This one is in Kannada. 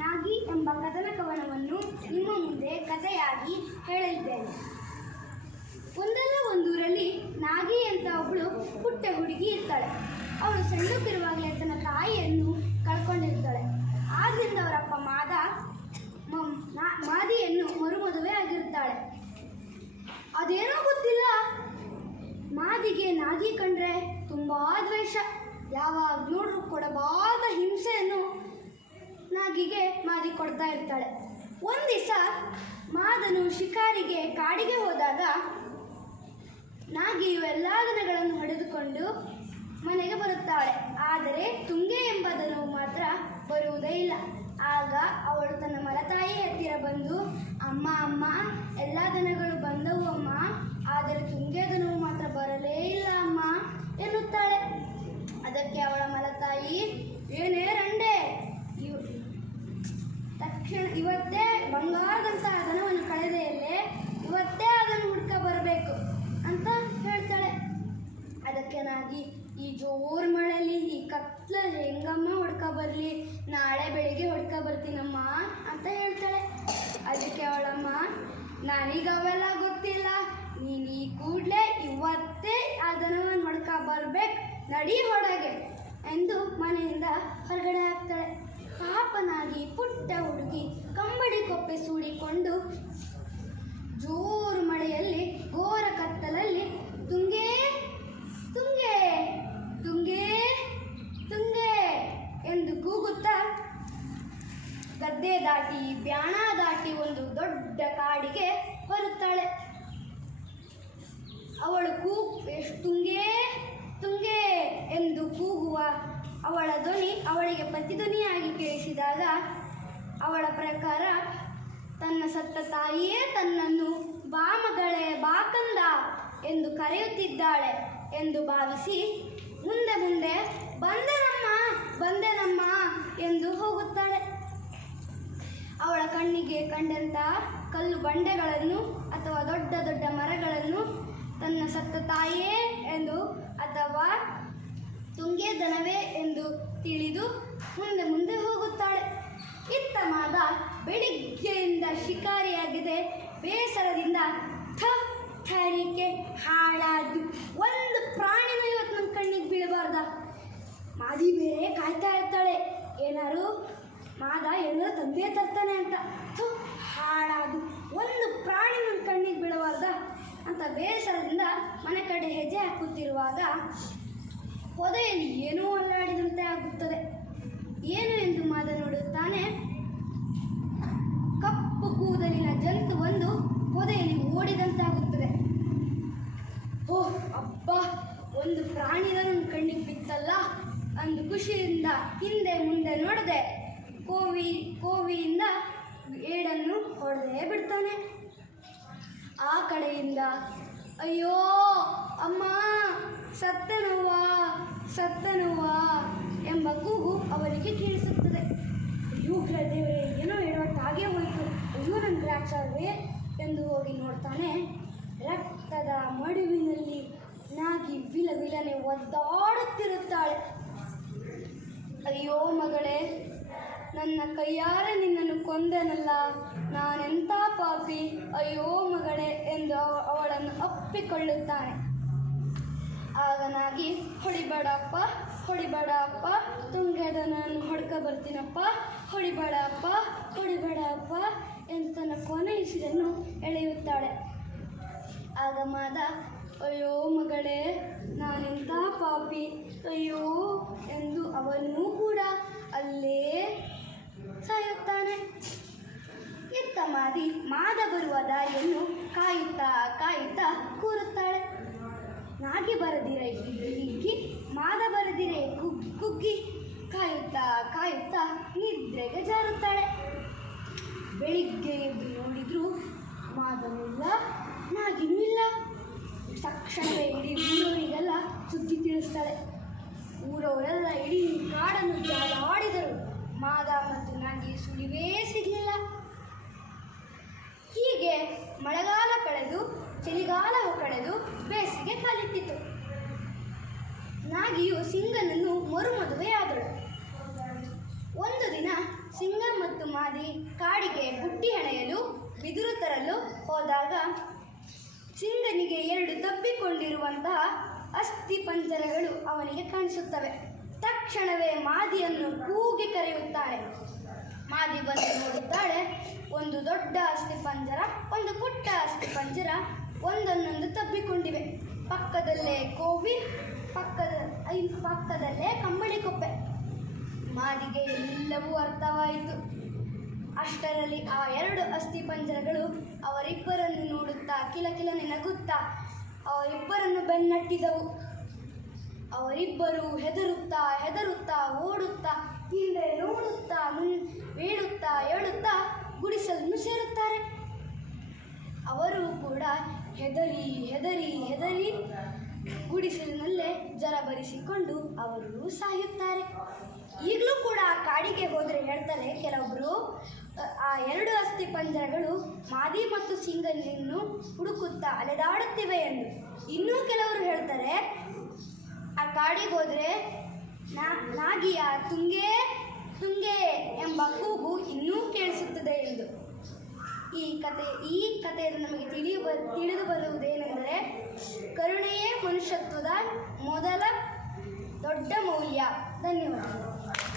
ನಾಗಿ ಎಂಬ ಕಥನ ಕವನವನ್ನು ನಿಮ್ಮ ಮುಂದೆ ಕಥೆಯಾಗಿ ಹೇಳಲಿದ್ದೇನೆ. ಒಂದಲ್ಲ ಒಂದೂರಲ್ಲಿ ನಾಗಿ ಅಂತ ಒಬ್ಬಳು ಪುಟ್ಟ ಹುಡುಗಿ ಇರ್ತಾಳೆ. ಅವಳು ಸಣ್ಣಕ್ಕಿರುವಾಗಲೇ ತನ್ನ ತಾಯಿಯನ್ನು ಕಳ್ಕೊಂಡಿರ್ತಾಳೆ. ಆದ್ದರಿಂದ ಅವರಪ್ಪ ಮಾದ ಮಾದಿಯನ್ನು ಮರುಮದುವೆ ಆಗಿರ್ತಾಳೆ. ಅದೇನೋ ಗೊತ್ತಿಲ್ಲ. ಮಾದಿಗೆ ನಾಗಿ ಕಂಡ್ರೆ ತುಂಬ ದ್ವೇಷ. ಯಾವಾಗ ನೋಡ್ರು ಕೊಡಬಾದ ಹಿಂಸೆಯನ್ನು ನಾಗಿಗೆ ಮಾದಿ ಕೊಡ್ತಾ ಇರ್ತಾಳೆ. ಒಂದಿಸ ಮಾದನು ಶಿಕಾರಿಗೆ ಕಾಡಿಗೆ ಹೋದಾಗ ನಾಗಿಯು ಎಲ್ಲ ದನಗಳನ್ನು ಹೊಡೆದುಕೊಂಡು ಮನೆಗೆ ಬರುತ್ತಾಳೆ. ಆದರೆ ತುಂಗೆ ಎಂಬ ದನವು ಮಾತ್ರ ಬರುವುದೇ ಇಲ್ಲ. ಆಗ ಅವಳು ತನ್ನ ಮಲತಾಯಿ ಹತ್ತಿರ ಬಂದು ಅಮ್ಮ ಅಮ್ಮ ಎಲ್ಲ ದನಗಳು ಬಂದವು ಅಮ್ಮ ಆದರೆ ತುಂಗೆ ದನವು ಮಾತ್ರ ಬರಲೇ ಇಲ್ಲ ಅಮ್ಮ ಎನ್ನುತ್ತಾಳೆ ಅದಕ್ಕೆ ಅವಳ ಮಲತಾಯಿ ಏನೇ ರಂಡೆ ಇವ್- ತಕ್ಷಣ ಇವತ್ತೇ ಬಂಗಾರದಂತಹ ಧನವನ್ನು ಕಳೆದೆಯಲ್ಲೇ ಇವತ್ತೇ ಅದನ್ನು ಹುಡ್ಕ ಬರಬೇಕು ಅಂತ ಹೇಳ್ತಾಳೆ. ಅದಕ್ಕೆ ನಾಗಿ ಈ ಜೋರ್ ಮಳೆಯಲ್ಲಿ ಈ ಕತ್ಲ ಹೆಂಗಮ್ಮ ಹೊಡ್ಕ ಬರಲಿ, ನಾಳೆ ಬೆಳಿಗ್ಗೆ ಹೊಡ್ಕ ಬರ್ತೀನಮ್ಮ ಅಂತ ಹೇಳ್ತಾಳೆ. ಅದಕ್ಕೆ ಅವಳಮ್ಮ, ನನಗೆ ಅವೆಲ್ಲ ಗೊತ್ತಿಲ್ಲ. ನೀನು ಈ ಕೂಡಲೇ ಇವತ್ತೇ ಆ ದನವನ್ನು ಹೊಡ್ಕ ಬರ್ಬೇಕು, ನಡಿ ಹೊರಗೆ ಎಂದು ಮನೆಯಿಂದ ಹೊರಗಡೆ ಹಾಕ್ತಾಳೆ ಪಾಪನಾಗಿ ಪುಟ್ಟ ಹುಡುಗಿ ಕಂಬಳಿ ಕೊಪ್ಪೆ ಸೂಡಿಕೊಂಡು ಜೋರು ಮಳೆಯಲ್ಲಿ ಘೋರ ಕತ್ತಲಲ್ಲಿ ತುಂಗೆ ತುಂಗೆ ತುಂಗೆ ತುಂಗೆ ಎಂದು ಕೂಗುತ್ತಾ ಗದ್ದೆ ದಾಟಿ ಬ್ಯಾಣ ದಾಟಿ ಒಂದು ದೊಡ್ಡ ಕಾಡಿಗೆ ಬರುತ್ತಾಳೆ ಅವಳು ಕೂ ಎಷ್ಟು ತುಂಗೆ ತುಂಗೆ ಎಂದು ಕೂಗುವ ಅವಳ ಧ್ವನಿ ಅವಳಿಗೆ ಪ್ರತಿಧ್ವನಿಯಾಗಿ ಕೇಳಿಸಿದಾಗ ಅವಳ ಪ್ರಕಾರ ತನ್ನ ಸತ್ತ ತಾಯಿಯೇ ತನ್ನನ್ನು ಬಾ ಮಗಳೇ ಬಾಕಂದ ಎಂದು ಕರೆಯುತ್ತಿದ್ದಾಳೆ ಎಂದು ಭಾವಿಸಿ, ಮುಂದೆ ಮುಂದೆ ಬಂದೆನಮ್ಮ ಬಂದೆನಮ್ಮ ಎಂದು ಹೋಗುತ್ತಾಳೆ. ಅವಳ ಕಣ್ಣಿಗೆ ಕಂಡಂತ ಕಲ್ಲು ಬಂಡೆಗಳನ್ನು ಅಥವಾ ದೊಡ್ಡ ದೊಡ್ಡ ಮರಗಳನ್ನು ತನ್ನ ಸತ್ತ ತಾಯಿಯೇ ಎಂದು ಅಥವಾ ತುಂಗೆ ದನವೇ ಎಂದು ತಿಳಿದು ಮುಂದೆ ಮುಂದೆ ಹೋಗುತ್ತಾಳೆ. ಇತ್ತ ಮಾದ ಬೆಳಿಗ್ಗೆಯಿಂದ ಶಿಕಾರಿಯಾಗಿದೆ. ಬೇಸರದಿಂದ ಥರಿಕೆ ಹಾಳಾದ್ದು ಒಂದು ಪ್ರಾಣಿನೂ ಇವತ್ತು ನನ್ನ ಕಣ್ಣಿಗೆ ಬೀಳಬಾರ್ದ. ಮಾದಿ ಬೇರೆ ಕಾಯ್ತಾ ಇರ್ತಾಳೆ. ಏನಾರು? ಮಾದ ಏನಾರು ತಂದೆ ತರ್ತಾನೆ ಅಂತ. ಥು, ಹಾಳಾದು. ಒಂದು ಪ್ರಾಣಿ ನನ್ನ ಕಣ್ಣಿಗೆ ಬೀಳಬಾರ್ದ ಅಂತ ಬೇಸರದಿಂದ ಮನೆ ಕಡೆ ಹೆಜ್ಜೆ ಹಾಕುತ್ತಿರುವಾಗ ಪೊದೆಯಲ್ಲಿ ಏನೋ ಅಲ್ಲಾಡಿದಂತೆ ಆಗುತ್ತದೆ. ಏನು ಎಂದು ಮಾತನಾಡುತ್ತಾನೆ ಕಪ್ಪು ಕೂದಲಿನ ಜಂತು ಒಂದು ಪೊದೆಯಲ್ಲಿ ಓಡಿದಂತಾಗುತ್ತದೆ. ಓಹ್, ಅಬ್ಬ, ಒಂದು ಪ್ರಾಣಿ ನನ್ನ ಕಣ್ಣಿಗೆ ಬಿತ್ತಲ್ಲ? ಅಂದು ಖುಷಿಯಿಂದ ಹಿಂದೆ ಮುಂದೆ ನೋಡದೆ ಕೋವಿ, ಕೋವಿಯಿಂದ ಏಡನ್ನು ಹೊಡೆದೇ ಬಿಡ್ತಾನೆ. ಆ ಕಡೆಯಿಂದ, ಅಯ್ಯೋ, ಅಮ್ಮ ಸತ್ತನುವಾ ಸತ್ತನವ್ವ. ಎಂಬ ಕೂಗು ಅವರಿಗೆ ಕೇಳಿಸುತ್ತದೆ. ಅಯ್ಯೋ ದೇವರೇ ಏನೋ ಎಡವಟ್ಟಾಗೇ ಹೋಯಿತು. ಅಯ್ಯೋ ನನ್ನ ಗ್ರಾಚಾರವೇ ಎಂದು ಹೋಗಿ ನೋಡ್ತಾನೆ. ರಕ್ತದ ಮಡುವಿನಲ್ಲಿ ನಾಗಿ ವಿಲ ವಿಲನೆ ಒದ್ದಾಡುತ್ತಿರುತ್ತಾಳೆ. ಅಯ್ಯೋ, ಮಗಳೇ, ನನ್ನ ಕೈಯಾರೆ ನಿನ್ನನ್ನು ಕೊಂದೆನಲ್ಲ. ನಾನೆಂಥ ಪಾಪಿ? ಅಯ್ಯೋ, ಮಗಳೇ ಎಂದು ಅವ- ಅವಳನ್ನು ಅಪ್ಪಿಕೊಳ್ಳುತ್ತಾನೆ. ಆಗ ನಾಗಿ ಹೊಡಿಬೇಡಪ್ಪ ಹೊಡಿಬೇಡ ಅಪ್ಪ ತುಂಗೆದ ನಾನು ಹೊಡ್ಕ ಬರ್ತೀನಪ್ಪ. ಹೊಡಿಬೇಡ ಅಪ್ಪ ಹೊಡಿಬೇಡ ಅಪ್ಪ ಎಂದು ತನ್ನ ಕೊನೆಯಿಸಿದನ್ನು ಎಳೆಯುತ್ತಾಳೆ. ಆಗ ಮಾದ, ಅಯ್ಯೋ ಮಗಳೇ, ನಾನೆಂಥ ಪಾಪಿ. ಅಯ್ಯೋ, ಎಂದು ಅವನು ಕೂಡ ಅಲ್ಲೇ ಸಾಯುತ್ತಾನೆ. ಇತ್ತ ಮಾದಿ, ಮಾದ ಬರುವ ದಾರಿಯನ್ನು ಕಾಯುತ್ತಾ ಕಾಯುತ್ತಾ ಕೂರುತ್ತಾಳೆ. ನಾಗಿ ಬರದಿರ ಹಿಗ್ಗಿ ಮಾದ ಬರದಿರೆ ಕುಗ್ಗಿ ಕಾಯುತ್ತಾ ಕಾಯುತ್ತಾ ನಿದ್ರೆಗೆ ಜಾರುತ್ತಾಳೆ. ಬೆಳಿಗ್ಗೆ ಎದ್ದು ನೋಡಿದ್ರು ಮಾದನೂ ಇಲ್ಲ ನಾಗಿನೂ ಇಲ್ಲ. ತಕ್ಷಣವೇ ಇಡೀ ಊರವರಿಗೆಲ್ಲ ಸುದ್ದಿ ತಿಳಿಸ್ತಾಳೆ. ಊರವರೆಲ್ಲ ಇಡೀ ಕಾಡನ್ನು ಜಾಲಾಡಿದರು. ಮಾದ ಮತ್ತು ನಾಗಿ ಸುಳಿವೇ ಸಿಗಲಿಲ್ಲ. ಹೀಗೆ ಮಳೆಗಾಲ ಕಳೆದು, ಚಳಿಗಾಲವು ಕಳೆದು ಬೇಸಿಗೆ ಕಾಲಿಟ್ಟಿತು. ನಾಗಿಯು ಸಿಂಗನನ್ನು ಮರುಮದುವೆಯಾದಳು ಒಂದು ದಿನ ಸಿಂಗ ಮತ್ತು ಮಾದಿ ಕಾಡಿಗೆ ಬುಟ್ಟಿ ಹೆಣೆಯಲು ಬಿದಿರು ತರಲು ಹೋದಾಗ ಸಿಂಗನಿಗೆ ಎರಡು ತಬ್ಬಿಕೊಂಡಿರುವಂತಹ ಅಸ್ಥಿ ಪಂಜರಗಳು ಅವನಿಗೆ ಕಾಣಿಸುತ್ತವೆ. ತಕ್ಷಣವೇ ಮಾದಿಯನ್ನು ಕೂಗಿ ಕರೆಯುತ್ತಾರೆ ಮಾದಿ ಬಂದು ನೋಡುತ್ತಾಳೆ, ಒಂದು ದೊಡ್ಡ ಅಸ್ಥಿ ಪಂಜರ, ಒಂದು ಪುಟ್ಟ ಅಸ್ಥಿ ಪಂಜರ ಒಂದನ್ನೊಂದು ತಬ್ಬಿಕೊಂಡಿವೆ. ಪಕ್ಕದಲ್ಲೇ ಕೋವಿ ಪಕ್ಕದ ಪಕ್ಕದಲ್ಲೇ ಕಂಬಳಿ ಕೊಪ್ಪೆ. ಮಾದಿಗೆ ಎಲ್ಲವೂ ಅರ್ಥವಾಯಿತು. ಅಷ್ಟರಲ್ಲಿ ಆ ಎರಡು ಅಸ್ಥಿ ಪಂಜರಗಳು ಅವರಿಬ್ಬರನ್ನು ನೋಡುತ್ತಾ ಕಿಲಕಿಲನೆ ನಗುತ್ತಾ ಅವರಿಬ್ಬರನ್ನು ಬೆನ್ನಟ್ಟಿದವು. ಅವರಿಬ್ಬರು ಹೆದರುತ್ತಾ ಹೆದರುತ್ತಾ, ಓಡುತ್ತಾ, ಹಿಂದೆ ನೋಡುತ್ತಾ ಮುನ್ ಬೀಳುತ್ತಾ, ಏಳುತ್ತಾ ಗುಡಿಸಲನ್ನು ಸೇರುತ್ತಾರೆ. ಅವರು ಕೂಡ ಹೆದರಿ ಹೆದರಿ ಹೆದರಿ ಗುಡಿಸಲಿನಲ್ಲೇ ಜರಬರಿಸಿಕೊಂಡು ಅವರು ಸಾಯುತ್ತಾರೆ. ಈಗಲೂ ಕೂಡ ಆ ಕಾಡಿಗೆ ಹೋದರೆ ಹೇಳ್ತಾರೆ ಕೆಲವೊಬ್ಬರು ಆ ಎರಡು ಅಸ್ಥಿ ಪಂಜರಗಳು ಮಾದಿ ಮತ್ತು ಸಿಂಗನನ್ನು ಹುಡುಕುತ್ತಾ ಅಲೆದಾಡುತ್ತಿವೆ ಎಂದು. ಇನ್ನೂ ಕೆಲವರು ಹೇಳ್ತಾರೆ, ಆ ಕಾಡಿಗೆ ಹೋದರೆ ನಾಗಿಯ ತುಂಗೆ ತುಂಗೆ ಎಂಬ ಕೂಗು ಇನ್ನೂ ಕೇಳಿಸುತ್ತದೆ ಎಂದು. ಈ ಕತೆ, ಈ ಕಥೆಯನ್ನು ನಮಗೆ ತಿಳಿದು ಬ ಬರುವುದೇನೆಂದರೆ ಕರುಣೆಯೇ ಮನುಷ್ಯತ್ವದ ಮೊದಲ ದೊಡ್ಡ ಮೌಲ್ಯ. ಧನ್ಯವಾದಗಳು.